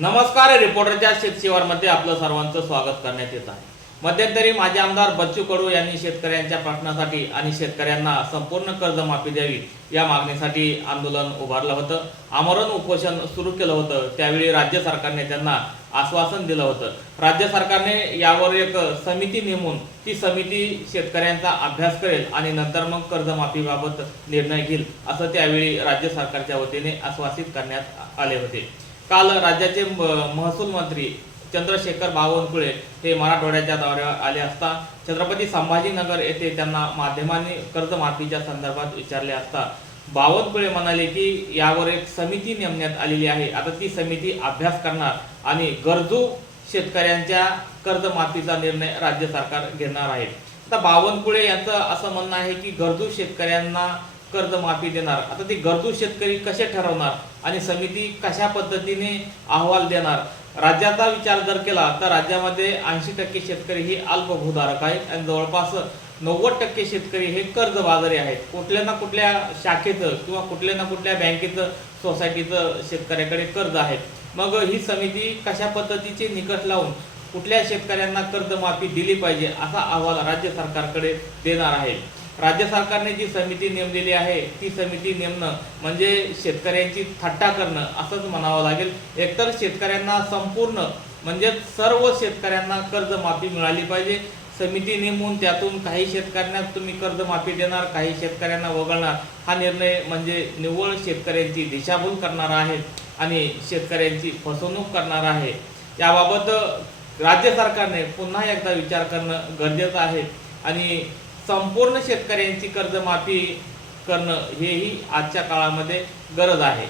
नमस्कार रिपोर्टरच्या शेतशिवारमध्ये आपलं सर्वांचं स्वागत करण्यात येत आहे. मध्यंतरी माजी आमदार बच्चू कडू यांनी शेतकऱ्यांच्या प्रश्नासाठी आणि शेतकऱ्यांना संपूर्ण कर्जमाफी द्यावी या मागणीसाठी आंदोलन उभारलं होतं. आमरण उपोषण सुरू केलं होतं. त्यावेळी राज्य सरकारने त्यांना आश्वासन दिलं होतं. राज्य सरकारने यावर एक समिती नेमून ती समिती शेतकऱ्यांचा अभ्यास करेल आणि नंतर मग कर्जमाफीबाबत निर्णय घेईल असं त्यावेळी राज्य सरकारच्या वतीने आश्वासित करण्यात आले होते. काल राज्याचे म- महसूल मंत्री चंद्रशेखर बावनकुळे हे मराठवाड्याच्या दौऱ्यावर आले असता छत्रपती संभाजीनगर येथे त्यांना माध्यमांनी कर्जमाफीच्या संदर्भात विचारले असता बावनकुळे म्हणाले की यावर एक समिती नेमण्यात आलेली आहे. आता ती समिती अभ्यास करणार आणि गरजू शेतकऱ्यांच्या कर्जमाफीचा निर्णय राज्य सरकार घेणार आहे. आता बावनकुळे यांचं असं म्हणणं आहे की गरजू शेतकऱ्यांना कर्जमाफी देणार. आता ती गरजू शेतकरी कसे ठरवणार आणि समिती कशा पद्धतीने अहवाल देणार? राज्याचा विचार जर केला तर राज्यामध्ये ऐंशी टक्के शेतकरी हे अल्पभूधारक आहेत आणि जवळपास नव्वद टक्के शेतकरी हे कर्जबाजारी आहेत. कुठल्या ना कुठल्या शाखेचं किंवा कुठल्या ना कुठल्या बँकेचं सोसायटीचं शेतकऱ्याकडे कर्ज आहे मग ही समिती कशा पद्धतीचे निकट लावून कुठल्या शेतकऱ्यांना कर्जमाफी दिली पाहिजे असा अहवाल राज्य सरकारकडे देणार आहे. राज्य सरकारने जी समिती नेमलेली आहे ती समिती नेमणं म्हणजे शेतकऱ्यांची थट्टा करणं असंच म्हणावं लागेल. एकतर शेतकऱ्यांना संपूर्ण म्हणजे सर्व शेतकऱ्यांना कर्जमाफी मिळाली पाहिजे. समिती नेमून त्यातून काही शेतकऱ्यांना तुम्ही कर्जमाफी देणार काही शेतकऱ्यांना वगळणार हा निर्णय म्हणजे निव्वळ शेतकऱ्यांची दिशाभूल करणारा आहे आणि शेतकऱ्यांची फसवणूक करणार आहे. याबाबत राज्य सरकारने पुन्हा एकदा विचार करणं गरजेचं आहे आणि संपूर्ण शेतकऱ्यांची कर्जमाफी करणं हेही आजच्या काळामध्ये गरज आहे.